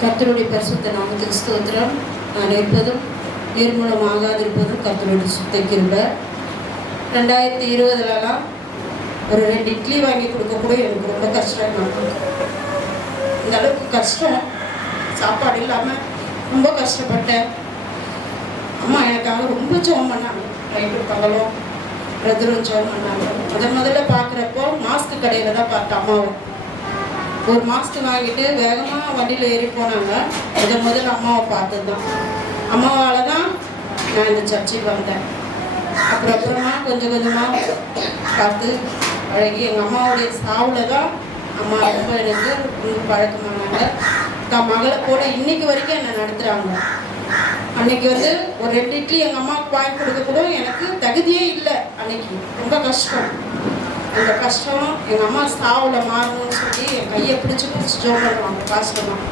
கர்த்தருடைய பரிசுத்த நாமத்துக்கு ஸ்தோத்திரம். நான் இருப்பதும் நிர்மூலம் ஆகாதிருப்பதும் கர்த்தருடைய சுத்த கிருபை. ரெண்டாயிரத்தி இருபதுலலாம் ஒரு ரெண்டு இட்லி வாங்கி கொடுக்க கூட எனக்கு ரொம்ப கஷ்டம். இந்த அளவுக்கு கஷ்டம். சாப்பாடு இல்லாமல் ரொம்ப கஷ்டப்பட்டேன். அம்மா எனக்காக ரொம்ப ஜோம் பண்ணாங்க. நைட்டு பகலும் பிரதரும் ஜோம் பண்ணாங்க. முதல் முதல்ல பார்க்குறப்போ மாஸ்க் கடையில் தான் பார்த்தேன் அம்மாவை. ஒரு மாதத்துக்கு வாங்கிட்டு வேகமாக வண்டியில் ஏறி போனாங்க. இதை முதல்ல அம்மாவை பார்த்தது தான் அம்மாவால் தான் நான் இந்த சர்ச்சுக்கு வந்தேன். அப்புறம் அப்புறமா கொஞ்சம் கொஞ்சமாக பார்த்து பழகி எங்கள் அம்மாவுடைய சாவில் தான் அம்மா ரொம்ப எனக்கு பழக்கமானாங்க. தான் மகளை கூட இன்னைக்கு வரைக்கும் என்னை நடத்துகிறாங்க அன்னைக்கு வந்து ஒரு ரெண்டு இட்லி எங்கள் அம்மாவுக்கு வாங்கி கொடுக்க கூட எனக்கு தகுதியே இல்லை. அன்னைக்கு ரொம்ப கஷ்டம். அந்த கஷ்டம் எங்கள் அம்மா சாவில் மாறணும்னு சொல்லி என் கையை பிடிச்சி பிடிச்சி ஜோ பண்ணுவாங்க கஷ்டமாக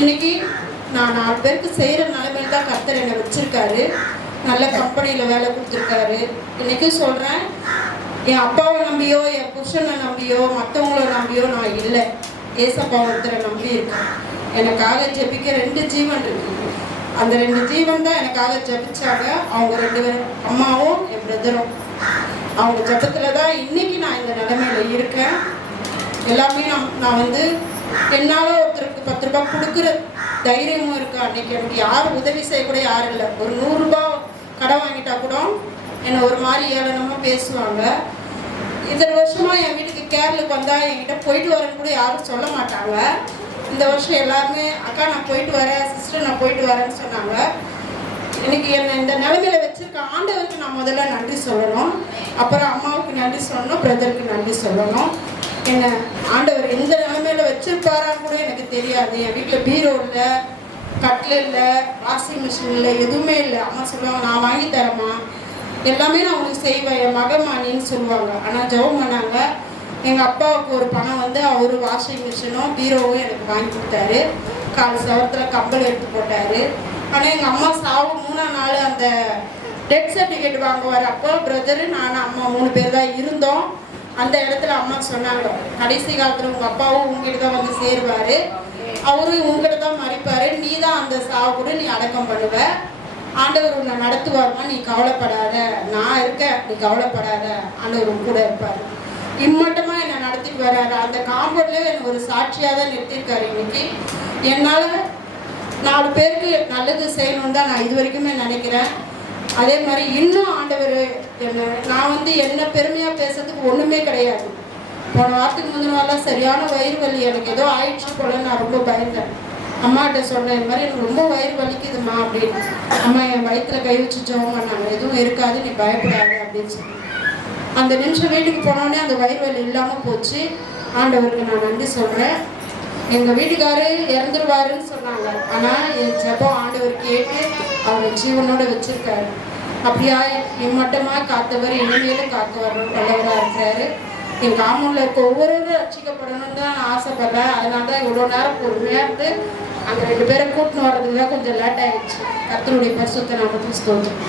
இன்னைக்கு நான் நாலு பேருக்கு செய்கிற நிலைமையில தான் கர்த்தர் என்னை வச்சுருக்காரு. நல்ல கம்பெனியில் வேலை கொடுத்துருக்காரு. இன்றைக்கும் சொல்கிறேன் என் அப்பாவை நம்பியோ என் புருஷனை நம்பியோ மற்றவங்கள நம்பியோ நான் இல்லை. ஏசப்பா ஒருத்தரை நம்பி இருக்கேன். எனக்காக ஜெபிக்க ரெண்டு ஜீவன் இருக்குது அந்த ரெண்டு ஜீவன் தான் எனக்காக ஜபிச்சாங்க. அவங்க ரெண்டு பேரும் அம்மாவும் என் பிரதரும் அவங்க ஜபத்தில் தான் இன்னைக்கு நான் இந்த நிலைமையில இருக்கேன். எல்லாமே நான் நான் வந்து என்னால் ஒருத்தருக்கு பத்து ரூபாய் கொடுக்குற தைரியமும் இருக்கு? அன்னைக்கு எனக்கு யார் உதவி செய்யக்கூட யாரும் இல்லை. ஒரு நூறுரூபா கடன் வாங்கிட்டா கூட என்னை ஒரு மாதிரி ஏளனமாக பேசுவாங்க. இத்தனை வருஷமா என் வீட்டுக்கு கேரளுக்கு வந்தா என்கிட்ட போயிட்டு வரேன்னு கூட யாரும் சொல்ல மாட்டாங்க. இந்த வருஷம் எல்லாருமே அக்கா நான் போயிட்டு வரேன் சிஸ்டர் நான் போயிட்டு வரேன்னு சொன்னாங்க. இன்னைக்கு என்னை இந்த நிலைமையில வச்சிருக்க ஆண்டவருக்கு நான் முதல்ல நன்றி சொல்லணும். அப்புறம் அம்மாவுக்கு நன்றி சொல்லணும் பிரதருக்கு நன்றி சொல்லணும். என்ன ஆண்டவர் எந்த நிலைமையில வச்சிருப்பாரான்னு கூட எனக்கு தெரியாது. என் வீட்டில் பீரோ இல்லை கட்டில் இல்லை வாஷிங் மிஷின் இல்லை எதுவுமே இல்லை. அம்மா சொல்லுவாங்க நான் வாங்கி தரேம்மா. எல்லாமே நான் உங்களுக்கு செய்வேன். என் மகமானின்னு சொல்லுவாங்க. ஆனால் ஜெபம் பண்ணாங்க. எங்கள் அப்பாவுக்கு ஒரு பணம் வந்து அவர் வாஷிங் மிஷினும் பீரோவும் எனக்கு வாங்கி கொடுத்தாரு. கால் சவரத்தில் கம்பல் எடுத்து போட்டார். ஆனால் எங்கள் அம்மா சாவு மூணாம் நாள் அந்த டெத் சர்டிஃபிகேட் வாங்குவார். அப்போ பிரதரு நான் அம்மா மூணு பேர் தான் இருந்தோம். அந்த இடத்துல அம்மா சொன்னாங்க கடைசி காலத்தில் உங்கள் அப்பாவும் உங்ககிட்ட தான் வந்து சேருவார். அவரும் உங்ககிட்ட தான் மறைப்பார். நீ தான் அந்த சாவு கூட நீ அடக்கம் பண்ணுவ. ஆண்டவர் உன்னை நடத்துவார்மா? நீ கவலைப்படாத. நான் இருக்கேன். நீ கவலைப்படாத. ஆண்டவர் உன் கூட இருப்பார். இம்மட்டமாக என்னை நடத்திட்டு வர்றாரு அந்த காம்பவுண்ட்லேயே என்னை ஒரு சாட்சியாக தான் நிறுத்தியிருக்காரு இன்னைக்கு. என்னால் நாலு பேருக்கு நல்லது செய்யணும்னு தான் நான் இது வரைக்குமே நினைக்கிறேன். அதே மாதிரி இன்னும் ஆண்டவர் என்ன நான் வந்து என்ன பெருமையாக பேசுறதுக்கு ஒன்றுமே கிடையாது. போன வாரத்துக்கு முந்தின வாரம் சரியான வயிறு வலி. எனக்கு ஏதோ ஆயிடுச்சு போல நான் ரொம்ப பயந்தேன். அம்மாட்ட சொன்னேன் இது மாதிரி எனக்கு ரொம்ப வயிறு வலிக்குதுமா அப்படின்னு. அம்மா என் வயிற்றுல கை வச்சு ஜெபம் பண்ணாங்க எதுவும் இருக்காது நீ பயப்படாது அப்படின்னு சொல்லி அந்த நிமிஷம் வீட்டுக்கு போனோடனே அந்த வயிறு வலி இல்லாமல் போச்சு. ஆண்டவருக்கு நான் நன்றி சொல்கிறேன் எங்கள் வீட்டுக்காரு இறந்துருவாருன்னு சொன்னாங்க. ஆனால் என் ஜபம் ஆண்டவர் கேட்டு அவரை ஜீவனோட வச்சிருக்காரு. அப்படியா இம்மட்டமாக காத்தவர் இனிமேலும் காத்து வர வல்லவராக இருக்கிறாரு. என் காமூனில் இருக்க ஒவ்வொருவரும் ரட்சிக்கப்படணும்னு தான் நான் ஆசைப்படுறேன். அதனால தான் இவ்வளோ நேரம் பொறுமையாக இருந்து அங்கே ரெண்டு பேரை கூட்டின்னு வர்றதுக்கு தான் கொஞ்சம் லேட் ஆயிடுச்சு. கர்த்தருடைய பரிசுத்த மட்டும் ஸ்தோத்திரம்.